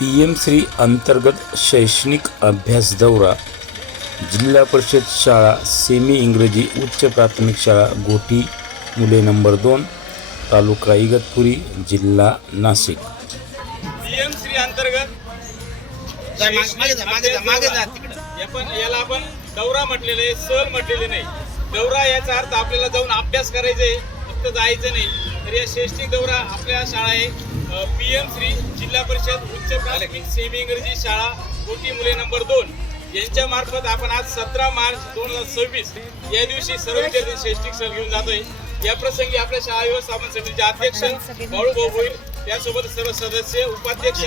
PM Shri अंतर्गत शैक्षणिक अभ्यास दौरा जिल्हा परिषद शाळा सेमी इंग्रजी उच्च प्राथमिक शाळा गोटी मुले नंबर 2 तालुका इगतपुरी जिल्हा नाशिक। PM श्री अंतर्गत याला आपण दौरा म्हटलेलं आहे, सहल म्हटलेले नाही। दौरा याचा अर्थ आपल्याला जाऊन अभ्यास करायचा आहे, फक्त जायचं नाही। तर या शैक्षणिक दौरा आपल्या शाळा आहे PM श्री जिल्हा परिषद उच्च प्राथमिक सेमी इंग्रजी शाळा गोटी मुले नंबर 2 यांच्या मार्फत आपण आज 17 मार्च 2026 या दिवशी सर्व विद्यार्थी शैक्षणिक सहल घेऊन जातोय। या प्रसंगी आपल्या शाळा व्यवस्थापन समितीचे अध्यक्ष बाळूभाऊ भोईर, त्यासोबत सर्व सदस्य उपाध्यक्ष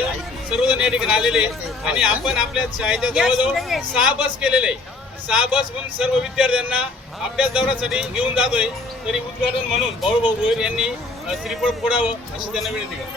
सर्वजण या ठिकाणी आलेले आणि आपण आपल्या शाळेच्या जवळजवळ 6 बस केलेले आहे। 6 बस म्हणून सर्व विद्यार्थ्यांना अभ्यास दौऱ्यासाठी घेऊन जातोय। तरी उद्घाटन म्हणून बाळूभाऊ भोईर यांनी श्रीफळ फोडावं अशी त्यांना विनंती करतो।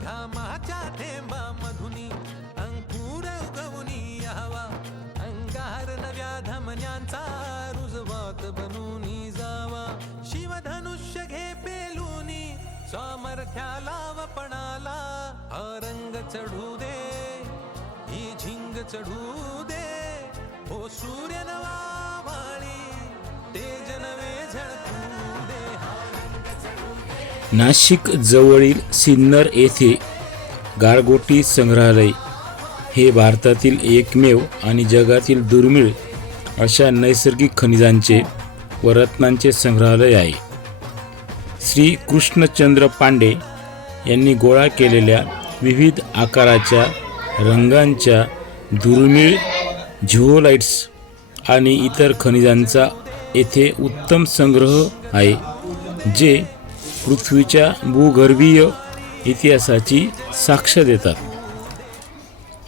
घामाच्या थेंबा मधुनी अंकुर उगवूनी यावा, अंगार नव्या धमन्यांचा रुजवात बनूनी जावा। शिवधनुष्य घे पेलूनी सामर्थ्याला वपणाला, हा रंग चढू दे ही झिंग चढू दे, हो सूर्य नवा वाळी तेज नवे झळकू दे। नाशिक जवळील सिन्नर येथे गारगोटी संग्रहालय हे भारतातील एकमेव आणि जगातील दुर्मिळ अशा नैसर्गिक खनिजांचे व रत्नांचे संग्रहालय आहे। श्री कृष्णचंद्र पांडे यांनी गोळा केलेल्या विविध आकाराच्या रंगांच्या दुर्मिळ झिओलाइट्स आणि इतर खनिजांचा येथे उत्तम संग्रह आहे, जे पृथ्वीच्या भूगर्भीय इतिहासाची साक्ष देतात।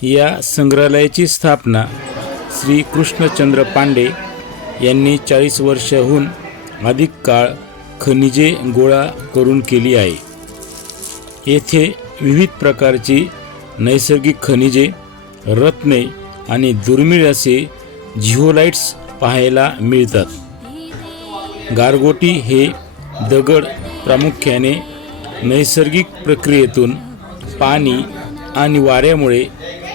या संग्रहालयाची स्थापना श्री कृष्णचंद्र पांडे यांनी 40 वर्षाहून अधिक काळ खनिजे गोळा करून केली आहे। येथे विविध प्रकारची नैसर्गिक खनिजे, रत्ने आणि दुर्मिळ असे झिओलाइट्स पाहायला मिळतात। गारगोटी हे दगड प्रामुख्याने नैसर्गिक प्रक्रियेतून पाणी आणि वाऱ्यामुळे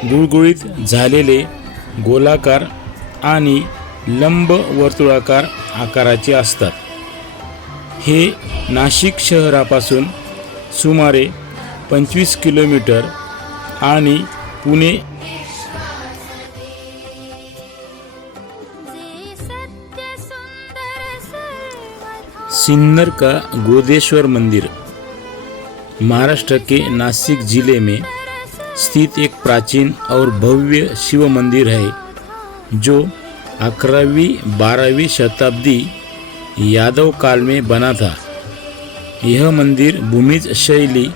गुळगुळीत झालेले गोलाकार आणि लंब वर्तुळाकार आकाराचे असतात। हे नाशिक शहरापासून सुमारे 25 किलोमीटर आणि पुणे सिन्नर का गोदेश्वर मंदिर महाराष्ट्र के नासिक जिले में स्थित एक प्राचीन और भव्य शिव मंदिर है, जो 11वीं-12वीं शताब्दी यादव काल में बना था। यह मंदिर भूमिज शैली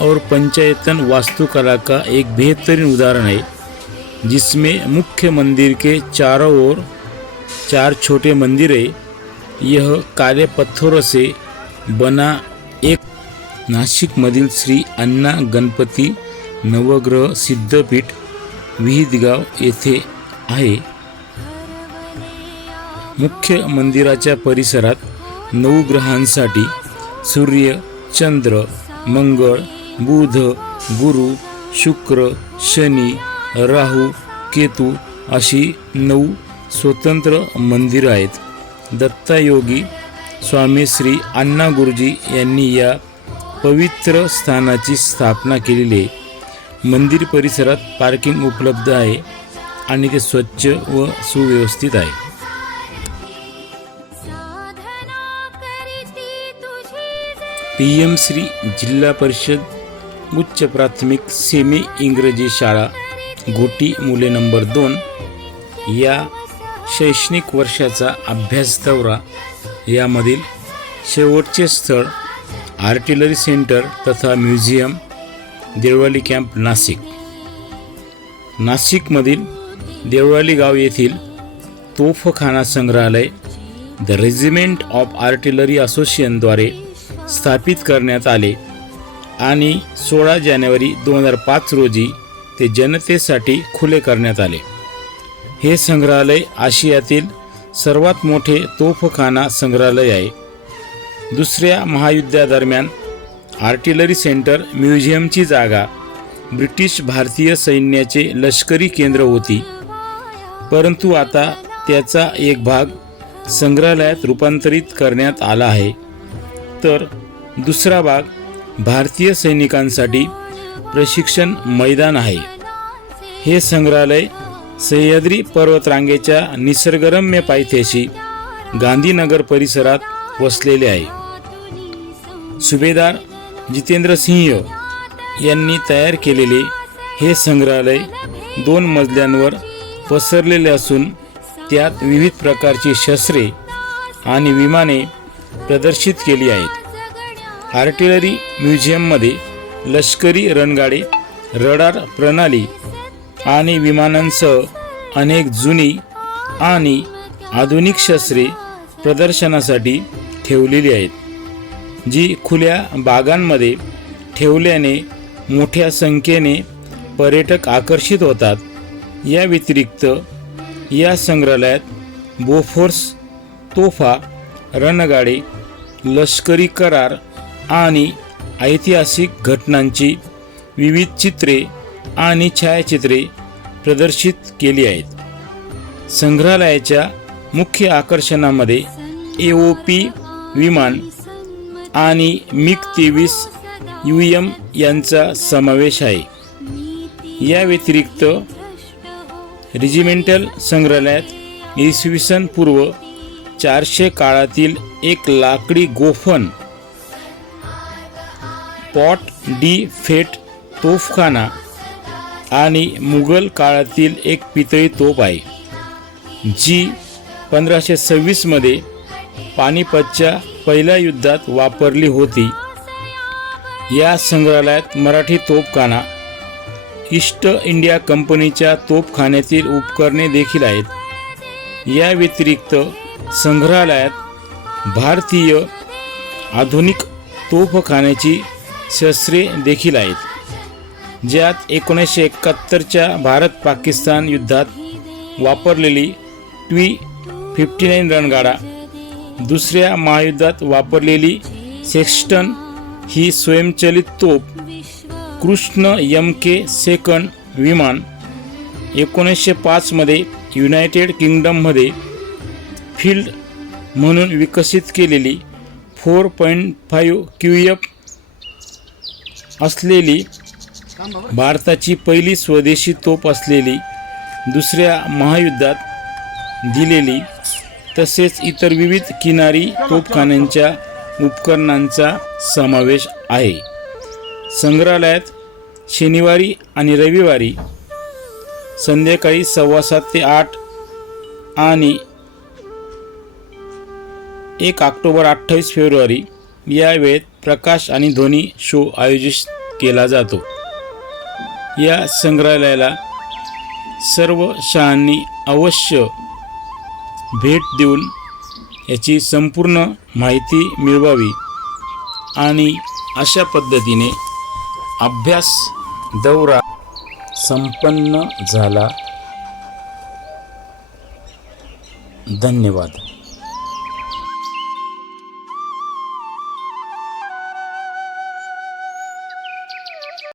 और पंचायतन वास्तुकला का एक बेहतरीन उदाहरण है, जिसमें मुख्य मंदिर के चारों ओर 4 छोटे मंदिर है। यह काले पत्थरों से बना एक नाशिक मधील श्री अण्णा गणपती नवग्रह सिद्धपीठ विहिदगाव येथे आहे। मुख्य मंदिराच्या परिसरात 9 ग्रहांसाठी सूर्य, चंद्र, मंगळ, बुध, गुरु, शुक्र, शनी, राहू, केतू अशी 9 स्वतंत्र मंदिर आहेत। दत्तायोगी स्वामी श्री अण्णा गुरुजी यांनी या पवित्र स्थानाची स्थापना केलेली आहे। मंदिर परिसरात पार्किंग उपलब्ध आहे आणि ते स्वच्छ व सुव्यवस्थित आहे. PM श्री जिल्हा परिषद उच्च प्राथमिक सेमी इंग्रजी शाळा गोटी मुले नंबर 2 या शैक्षणिक वर्षाचा अभ्यास दौरा यामधील शेवटचे स्थळ आर्टिलरी सेंटर तथा म्युझियम देवळाली कॅम्प नाशिक. नाशिकमधील देवळाली गाव येथील तोफखाना संग्रहालय द रेजिमेंट ऑफ आर्टिलरी असोसिएशनद्वारे स्थापित करण्यात आले आणि 16 जानेवारी 2005 रोजी ते जनतेसाठी खुले करण्यात आले. हे संग्रहालय आशियातील सर्वात मोठे तोफखाना संग्रहालय आहे. दुसऱ्या महायुद्धादरम्यान आर्टिलरी सेंटर म्युझियमची जागा ब्रिटिश भारतीय सैन्याचे लष्करी केंद्र होती, परंतु आता त्याचा एक भाग संग्रहालयात रूपांतरित करण्यात आला आहे, तर दुसरा भाग भारतीय सैनिकांसाठी प्रशिक्षण मैदान आहे. हे संग्रहालय सह्याद्री पर्वतरांगेच्या निसर्गरम्य पायथ्याशी गांधीनगर परिसरात वसलेले आहे. सुभेदार जितेंद्र सिंह यांनी तयार केलेले हे संग्रहालय 2 मजल्यांवर पसरलेले असून त्यात विविध प्रकारची शस्त्रे आणि विमाने प्रदर्शित केली आहेत. आर्टिलरी म्युझियममध्ये लष्करी रणगाडे, रडार प्रणाली आणि विमानांसह अनेक जुनी आणि आधुनिक शस्त्रे प्रदर्शनासाठी ठेवलेली आहेत, जी खुल्या बागांमध्ये ठेवल्याने मोठ्या संख्येने पर्यटक आकर्षित होतात. या व्यतिरिक्त या संग्रहालयात बोफोर्स तोफा, रणगाडे, लष्करी करार आणि ऐतिहासिक घटनांची विविध चित्रे आणि छायाचित्रे प्रदर्शित केली आहेत. संग्रहालयाच्या मुख्य आकर्षणामध्ये AOP विमान आणि MiG-23 UM यांचा समावेश आहे. या व्यतिरिक्त रेजिमेंटल संग्रहालयात इसवी पूर्व 400 काळातील एक लाकडी गोफन पॉट डी फेट तोफखाना आणि मुघल काळातील एक पितळी तोफ आहे, जी 1526 मध्ये पानिपतच्या पहिल्या युद्धात वापरली होती. या संग्रहालयात मराठी तोफखाना, ईस्ट इंडिया कंपनीच्या तोफखान्यातील उपकरणे देखील आहेत. या व्यतिरिक्त संग्रहालयात भारतीय आधुनिक तोफखान्याची शस्त्रे देखील आहेत, ज्यात 1971च्या भारत-पाकिस्तान युद्धात वापरलेली TW-59 रणगाडा, दुसऱ्या महायुद्धात वापरलेली सेक्स्टन ही स्वयंचलित तोफ, कृष्ण MK-2 विमान, 1905 मध्ये युनायटेड किंगडममध्ये फील्ड म्हणून विकसित केलेली 4.5 QF असलेली भारताची पहिली स्वदेशी तोफ असलेली दुसऱ्या महायुद्धात दिलेली, तसेच इतर विविध किनारी तोफखान्यांच्या उपकरणांचा समावेश आहे. संग्रहालयात शनिवारी आणि रविवारी संध्याकाळी 7:15 ते 8 आणि 1 ऑक्टोबर 28 फेब्रुवारी या वेळेत प्रकाश आणि ध्वनी शो आयोजित केला जातो. या संग्रहालयाला सर्व शाळांनी अवश्य भेट देऊन याची संपूर्ण माहिती मिळवावी आणि अशा पद्धतीने अभ्यास दौरा संपन्न झाला. धन्यवाद.